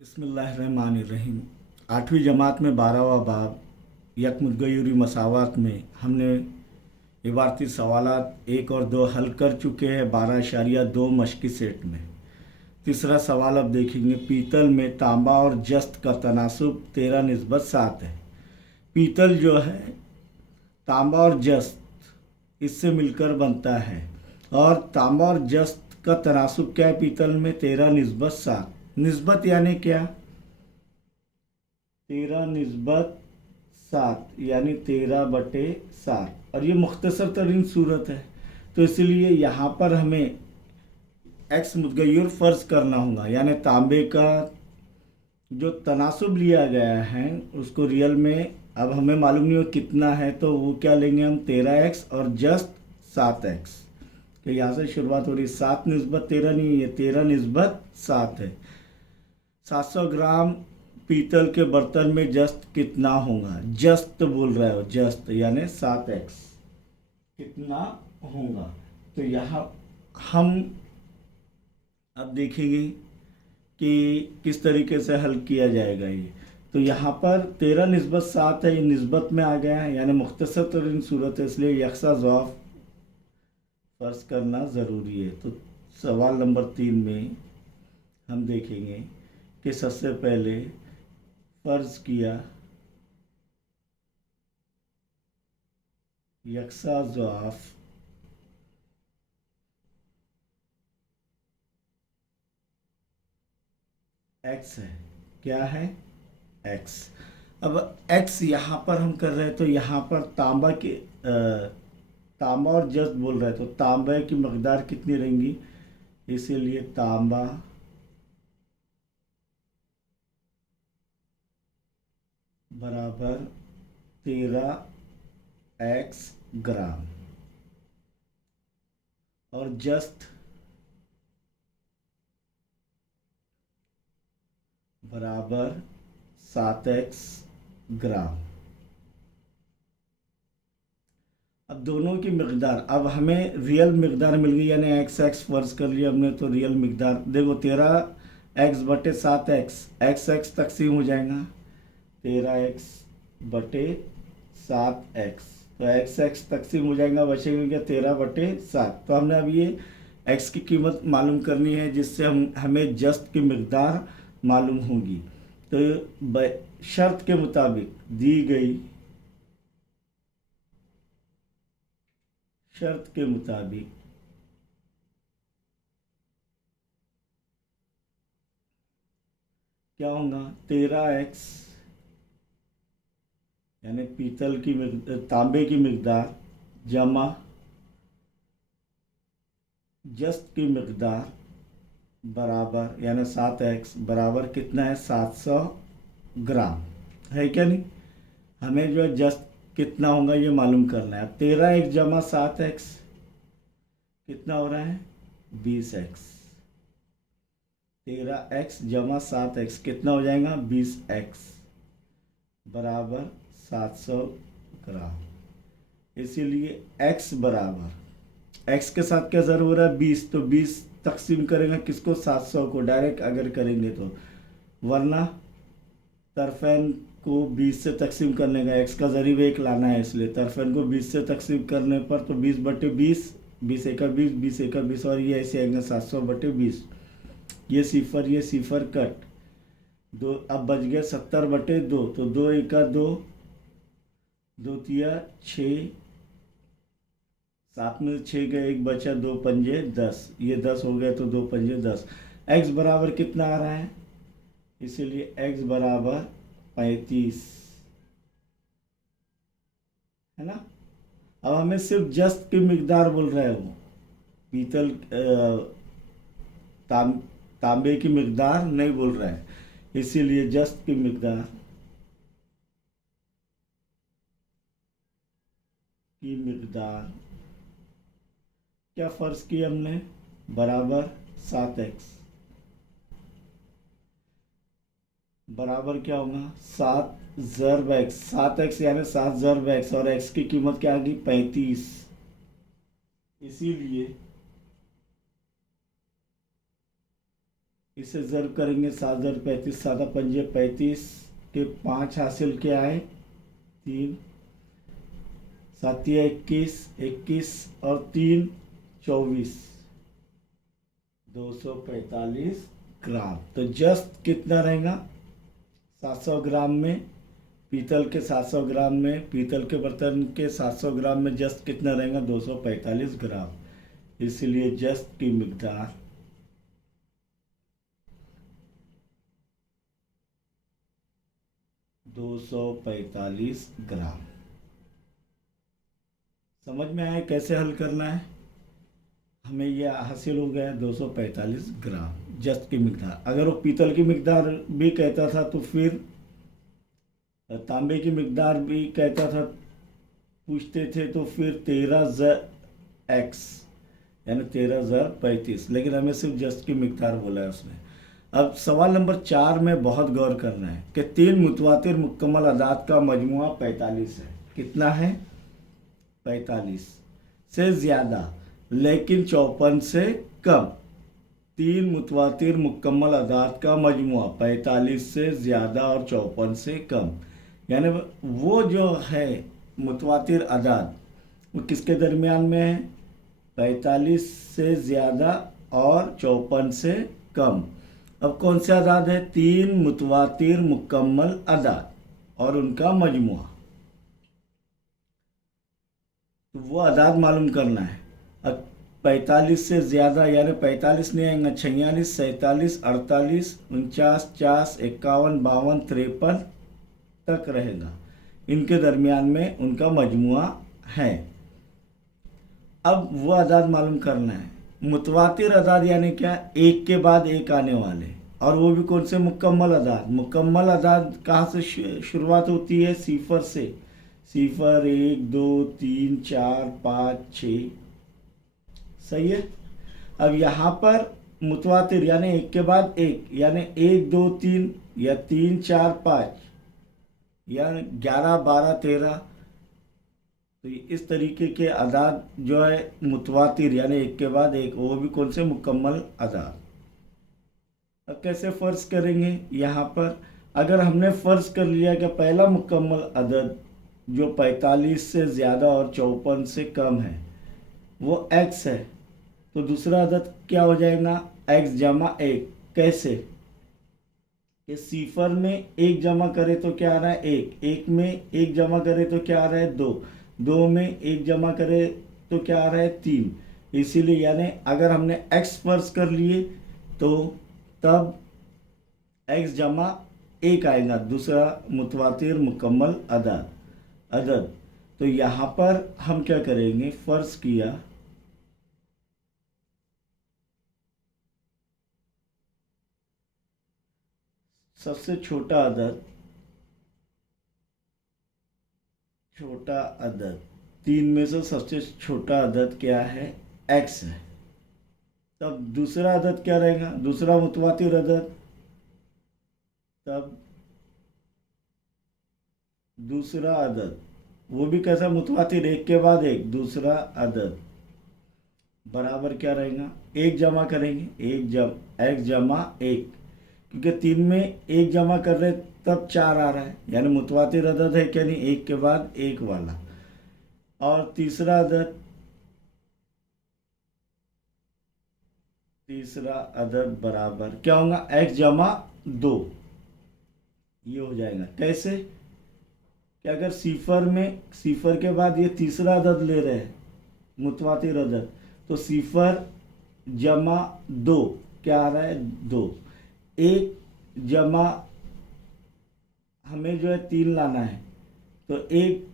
बिस्मिल्लाहिर्रहमानिर्रहीम। 8वीं जमात में 12वां बाब यकमुद्गयुरी मसावात में हमने इबारती सवालात 1 और 2 हल कर चुके हैं 12.2 मश्की सेट में। तीसरा सवाल अब देखेंगे। पीतल में तांबा और जस्त का तनासुब 13:7 है। पीतल जो है तांबा और जस्त इससे मिलकर बनता है और तांबा और जस्त का तनासुब क्या है पीतल में 13:7। निस्बत यानी क्या? 13:7 यानी 13/7 और ये मुख्तसर तरीन सूरत है। तो इसलिए यहाँ पर हमें एक्स मुतगय्यर फ़र्ज़ करना होगा, यानी तांबे का जो तनासुब लिया गया है उसको रियल में अब हमें मालूम नहीं हो कितना है, तो वो क्या लेंगे हम 13x और जस्ट 7x। तो यहाँ से शुरुआत हो रही। 7:13 नहीं, ये 13:7 है। 700 ग्राम पीतल के बर्तन में जस्त कितना होगा? जस्त बोल रहे हो, जस्त यानी 7x कितना होगा। तो यहाँ हम अब देखेंगे कि किस तरीके से हल किया जाएगा ये। तो यहाँ पर 13:7 है, ये निस्बत में आ गया है यानी मुख्तसर तरीन सूरत है, इसलिए यकसा ज़वाब फ़र्ज़ करना ज़रूरी है। तो सवाल नंबर 3 में हम देखेंगे कि सबसे पहले फ़र्ज़ किया यकसा ज़वाब x है। क्या है? x। अब x यहाँ पर हम कर रहे हैं, तो यहाँ पर तांबा और जस्त बोल रहे हैं, तो तांबे की मकदार कितनी रहेंगी? इसीलिए तांबा बराबर 13x ग्राम और जस्त बराबर 7x ग्राम। अब दोनों की मकदार, अब हमें रियल मकदार मिल गई, यानी x फ़र्ज़ कर लिया हमने, तो रियल मकदार देखो 13x/7x, x तकसीम हो जाएगा 13x/7x, तो x तकसीम हो जाएगा, बचेगा क्या 13/7। तो हमने अब ये x की कीमत मालूम करनी है जिससे हमें जस्त की मकदार मालूम होगी। तो शर्त के मुताबिक दी गई शर्त के मुताबिक क्या होगा? 13x यानी पीतल की तांबे की मकदार जमा जस्त की मकदार बराबर, यानी 7x बराबर कितना है? 700 ग्राम है क्या नहीं? हमें जो है जस्ट कितना होगा ये मालूम करना है। 13x जमा 7x कितना हो रहा है? 20x। 13x जमा 7x कितना हो जाएगा? 20x बराबर 700 ग्राम। इसीलिए x बराबर, x के साथ क्या ज़रूर है? 20, तो 20 तकसीम करेंगे किसको? 700 को डायरेक्ट अगर करेंगे तो, वरना तरफेन को 20 से तकसीम करने का, x का ज़रीब 1 लाना है, इसलिए तरफेन को 20 से तकसीम करने पर तो 20/20, 20 एका 20, 20 एका 20 और ये ऐसे आएंगे 700/20। ये सिफर कट दो, अब बच गया 70/2, तो 2 एका 2, 2 तिया 6, 7 में 6 गए, 1 बचा, 2 पंजे 10, ये 10 हो गया, तो 2 पंजे 10। x बराबर कितना आ रहा है? इसीलिए x बराबर 35 है ना। अब हमें सिर्फ जस्त की मकदार बोल रहे हो, पीतल तांबे की मकदार नहीं बोल रहे हैं, इसीलिए जस्त की मकदार क्या फ़र्ज़ किया हमने? बराबर 7x बराबर क्या होगा? 7 ज़रब x, 7x यानी 7 ज़रब x, और x की कीमत क्या आ गई? 35। इसीलिए इसे ज़र्ब करेंगे 7 × 35, 7 पंजे 35 के 5 हासिल क्या है 3, 7 या 21, 21 और 3 24, 245 ग्राम। तो जस्ट कितना रहेगा 700 ग्राम में, पीतल के 700 ग्राम में, पीतल के बर्तन के 700 ग्राम में जस्ट कितना रहेगा 245 ग्राम। इसलिए जस्ट की मिकदार 245 ग्राम। समझ में आया कैसे हल करना है। हमें यह हासिल हो गया 245 ग्राम जस्ट की मिकदार। अगर वो पीतल की मिकदार भी कहता था तो फिर तांबे की मिकदार भी कहता था, पूछते थे तो फिर 13x यानी 13 × 35, लेकिन हमें सिर्फ जस्ट की मिकदार बोला है उसने। अब सवाल नंबर 4 में बहुत गौर करना है कि 3 मुतवातिर मुकम्मल अदाद का मजमुआ 45 है। कितना है 45 से ज़्यादा लेकिन 54 से कम। 3 मुतवातिर मुकम्मल अदाद का मजमुआ 45 से ज़्यादा और 54 से कम, यानी वो जो है मुतवातिर अदाद वो किसके दरमियान में है 45 से ज़्यादा और 54 से कम। अब कौन से अदाद है 3 मुतवातिर मुकम्मल अदाद और उनका मजमुआ, तो वो अदाद मालूम करना है। अब 45 से ज़्यादा यानी 45 नहीं आएंगे 46, 47, 48, 49, 50, 51, 52, 53 तक रहेगा। इनके दरमियान में उनका मजमुआ है। अब वो अदाद मालूम करना है। मुतवातिर अदाद यानी क्या, एक के बाद एक आने वाले, और वो भी कौन से मुकम्मल अदाद। मुकम्मल अदाद कहाँ से शुरुआत होती है 0 से, 0, 1, 2, 3, 4, 5, 6। सही है। अब यहाँ पर मुतवातिर यानी एक के बाद एक, यानी 1, 2, 3 या 3, 4, 5 या 11, 12, 13, तो इस तरीके के अदाद जो है मुतवातिर यानी एक के बाद एक, वो भी कौन से मुकम्मल अदाद। अब कैसे फ़र्ज़ करेंगे, यहाँ पर अगर हमने फ़र्ज़ कर लिया कि पहला मुकम्मल अदद जो 45 से ज़्यादा और 54 से कम है वो x है, तो दूसरा अदद क्या हो जाएगा x जमा 1। कैसे कि 0 में 1 जमा करे तो क्या आ रहा है 1, 1 में 1 जमा करे तो क्या आ रहा है 2, 2 में 1 जमा करे तो क्या आ रहा है 3। इसीलिए यानी अगर हमने x फ़र्ज़ कर लिए तो तब x जमा 1 आएगा दूसरा मुतवातिर मुकम्मल अदद। तो यहाँ पर हम क्या करेंगे, फ़र्ज़ किया सबसे छोटा अदद 3 में से सबसे छोटा अदद क्या है x है। तब दूसरा अदद क्या रहेगा, दूसरा मुतवातिर अदद, तब दूसरा अदद वो भी कैसा मुतवातिर एक के बाद एक, दूसरा अदद बराबर क्या रहेगा 1 जमा करेंगे, x जमा 1, क्योंकि 3 में 1 जमा कर रहे तब 4 आ रहा है, यानी मुतवातिर अदद है क्या नहीं, एक के बाद एक वाला। और तीसरा अदद बराबर क्या होगा x जमा 2, ये हो जाएगा। कैसे कि अगर 0 के बाद ये तीसरा अदद ले रहे हैं मुतवातिर अदद, तो 0 जमा 2 क्या आ रहा है 2, 1 जमा हमें जो है 3 लाना है, तो 1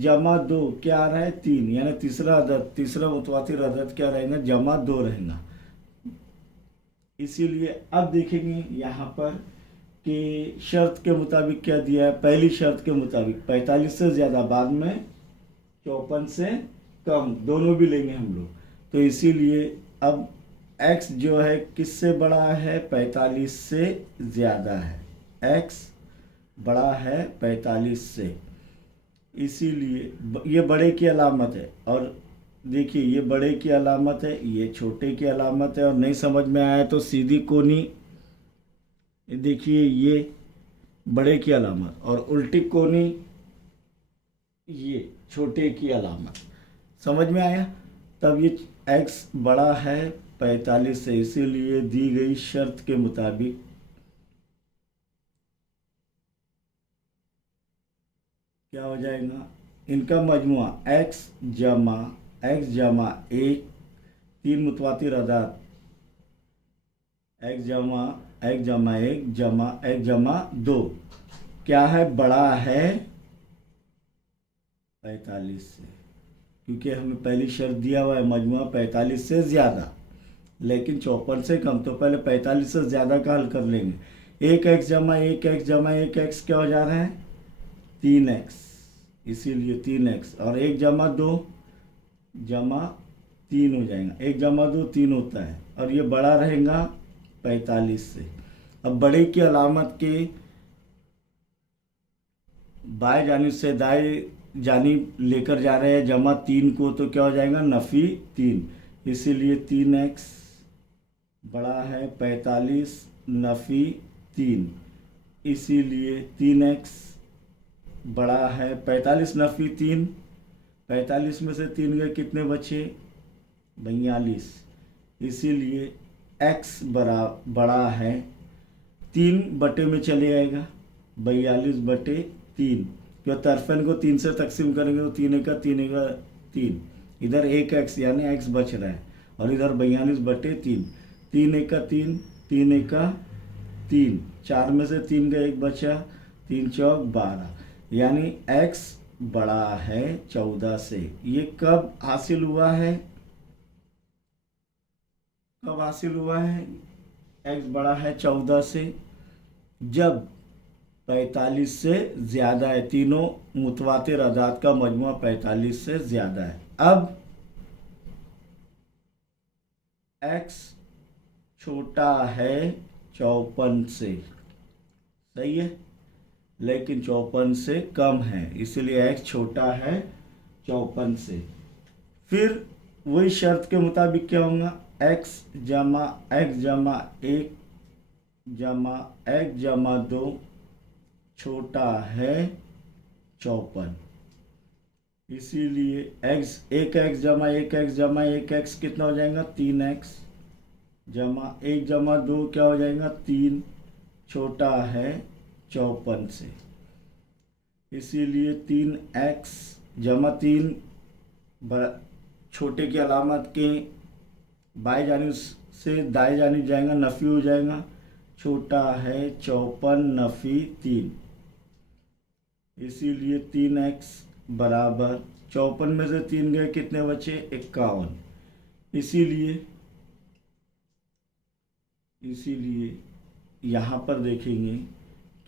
जमा 2 क्या आ रहा है 3, यानी तीसरा मुतवातिर अदद क्या रहेगा जमा 2 रहेगा। इसीलिए अब देखेंगे यहाँ पर कि शर्त के मुताबिक क्या दिया है। पहली शर्त के मुताबिक 45 से ज़्यादा, बाद में 54 से कम, दोनों भी लेंगे हम लोग। तो इसीलिए अब x जो है किससे बड़ा है 45 से ज़्यादा है, x बड़ा है 45 से, इसीलिए ये बड़े की अलामत है। और देखिए ये बड़े की अलामत है, ये छोटे की अलामत है। और नहीं समझ में आया तो सीधी कोनी ये देखिए ये बड़े की अलामत और उल्टी कोनी ये छोटे की अलामत। समझ में आया? तब ये x बड़ा है 45 से, इसीलिए दी गई शर्त के मुताबिक क्या हो जाएगा, इनका मजमुआ x जमा 1, 3 मुतवातिर अदाद x जमा 1 जमा 1 जमा 2 क्या है, बड़ा है 45 से, क्योंकि हमें पहली शर्त दिया हुआ है मजमुआ 45 से ज़्यादा लेकिन 54 से कम। तो पहले 45 से ज़्यादा का हल कर लेंगे। 1x जमा 1x जमा 1x क्या हो जा रहा है, 3x, इसीलिए 3x और 1 जमा 2 जमा 3 हो जाएगा। 1 जमा 2 3 होता है और ये बड़ा रहेगा 45 से। अब बड़े की अलामत के बाएं जानिब से दाएं जानिब लेकर जा रहे हैं जमा 3 को, तो क्या हो जाएगा, नफ़ी 3, इसीलिए 3x बड़ा है 45 नफ़ी 3, इसीलिए 3x बड़ा है 45 नफ़ी 3। 45 में से 3 गए, कितने बचे, 42, इसीलिए x बड़ा है 3 बटे में चले आएगा 42/3, क्यों तरफेन को 3 से तकसीम करेंगे तो 3 का 3, इधर 1x यानी x बच रहा है और इधर 42/3, 3 का 3, 4 में से 3 का 1 बचा, 3 चौक 12, यानी x बड़ा है 14 से। ये कब हासिल हुआ है, x बड़ा है 14 से जब 45 से ज़्यादा है, तीनों मुतवातिर अदाद का मजमुआ 45 से ज़्यादा है। अब x छोटा है 54 से, सही है, लेकिन 54 से कम है, इसलिए x छोटा है 54 से। फिर वही शर्त के मुताबिक क्या होगा, x जमा 1 जमा 2 छोटा है 54, इसीलिए x जमा 1x कितना हो जाएगा, 3x जमा 1 जमा 2 क्या हो जाएगा, 3, छोटा है 54 से, इसीलिए 3x जमा 3 छोटे की अलामत के बाएं जानिब से दाएं जानिब जाएगा, नफ़ी हो जाएगा, छोटा है 54 नफ़ी 3, इसीलिए 3x बराबर 54 में से 3 गए, कितने बचे, 51, इसीलिए यहाँ पर देखेंगे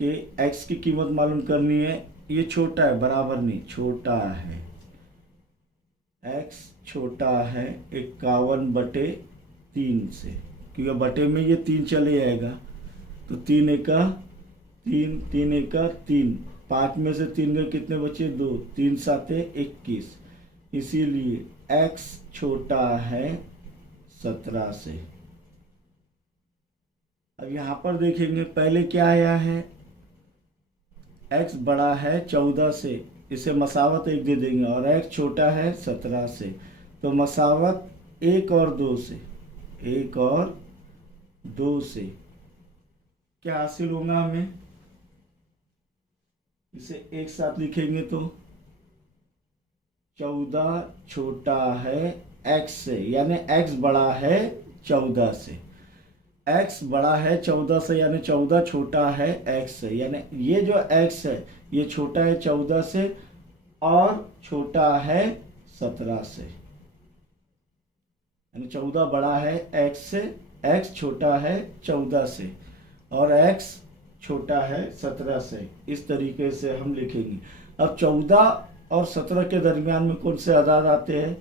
कि x की कीमत मालूम करनी है, ये छोटा है, बराबर नहीं, छोटा है, x छोटा है 51/3 से, क्योंकि बटे में ये 3 चले जाएगा, तो 3 एका 3, 5 में से 3 गए, कितने बचे, 2, 3 साते 21, इसीलिए x छोटा है 17 से। अब यहाँ पर देखेंगे पहले क्या आया है, x बड़ा है 14 से, इसे मसावत 1 दे देंगे और x छोटा है 17 से, तो मसावत 1 और 2 से क्या हासिल होगा हमें, इसे एक साथ लिखेंगे तो 14 छोटा है x से, यानी x बड़ा है 14 से, x बड़ा है 14 से यानी 14 छोटा है x से, यानी ये जो x है ये छोटा है 14 से और छोटा है 17 से, यानी 14 बड़ा है x से, x छोटा है 14 से और x छोटा है 17 से। इस तरीके से हम लिखेंगे। अब 14 और 17 के दरमियान में कौन से अदाद आते हैं,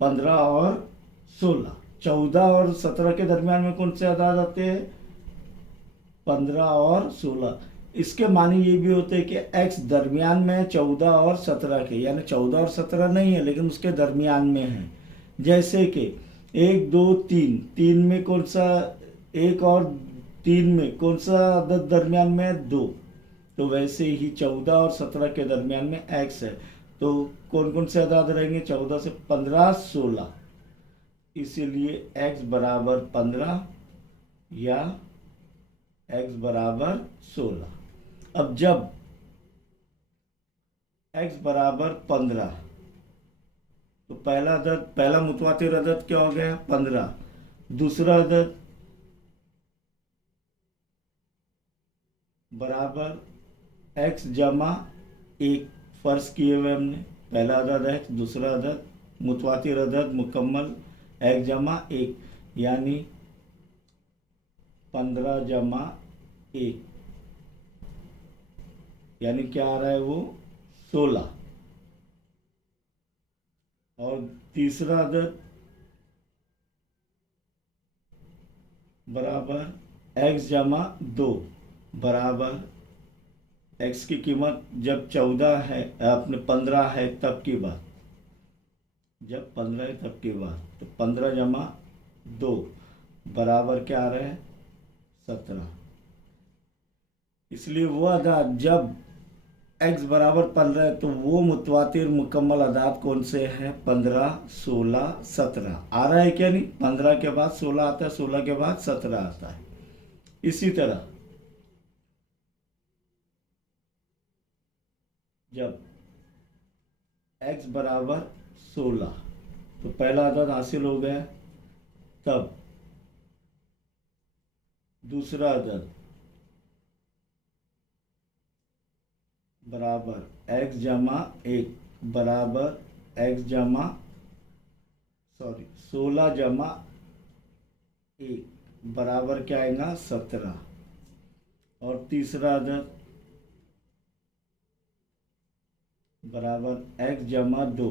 15 और 16। 14 और 17 के दरमियान में कौन से अदाद आते हैं, 15 और 16। इसके मानी ये भी होते हैं कि x दरमियान में 14 और 17 के, यानी 14 और 17 नहीं है लेकिन उसके दरमियान में है। जैसे कि 1 2 3 में कौन सा 1 और 3 में कौन सा अदद दरमियान में है? 2। तो वैसे ही 14 और 17 के दरमियान में x है, तो कौन कौन से अदाद रहेंगे? 14 से 15, 16। इसीलिए x बराबर 15 या x बराबर 16। अब जब x बराबर 15, तो पहला मुतवातिर अदद क्या हो गया? 15। दूसरा अदद बराबर x जमा 1 फर्ज किए हुए हमने। पहला अदद x, दूसरा अदद मुतवातिर अदद मुकम्मल x जमा 1, यानी 15 जमा 1, यानी क्या आ रहा है वो? 16। और तीसरा अदद बराबर x जमा 2 बराबर x की कीमत जब 14 है, अपने 15 है तब की बात, जब 15 है तब की बात, तो 15 जमा 2 बराबर क्या आ रहा है? 17। इसलिए वो अदाद जब x बराबर 15 है तो वो मुतवातिर मुकम्मल अदाद कौन से हैं? 15, 16, 17। आ रहा है क्या? नहीं, 15 के बाद 16 आता है, 16 के बाद 17 आता है। इसी तरह जब x बराबर 16, तो पहला अदद हासिल हो गया, तब दूसरा अदद बराबर x जमा 1 बराबर x जमा 16 जमा 1 बराबर क्या आएगा? 17। और तीसरा अदद बराबर x जमा 2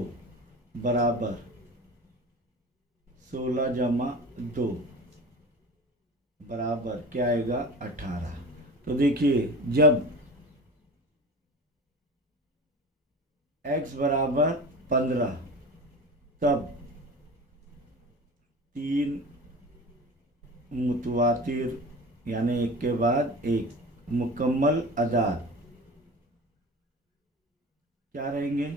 बराबर 16 जमा 2 बराबर क्या आएगा? 18। तो देखिए, जब x बराबर 15, तब 3 मुतवातिर यानी एक के बाद एक मुकम्मल अदाद क्या रहेंगे?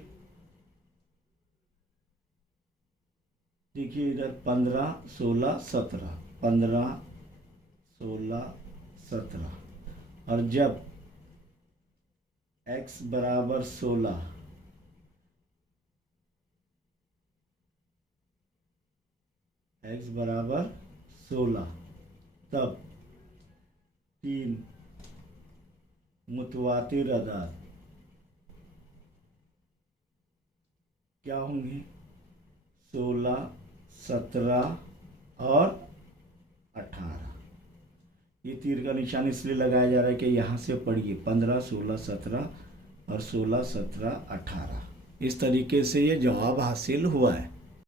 देखिए इधर 15, 16, 17, 15, 16, 17। और जब x बराबर 16, x बराबर 16, तब 3 मुतवातिर अदाद क्या होंगे? 16, 17 और 18। ये तीर का निशान इसलिए लगाया जा रहा है कि यहाँ से पढ़िए 15, 16, 17 और 16, 17, 18। इस तरीके से ये जवाब हासिल हुआ है।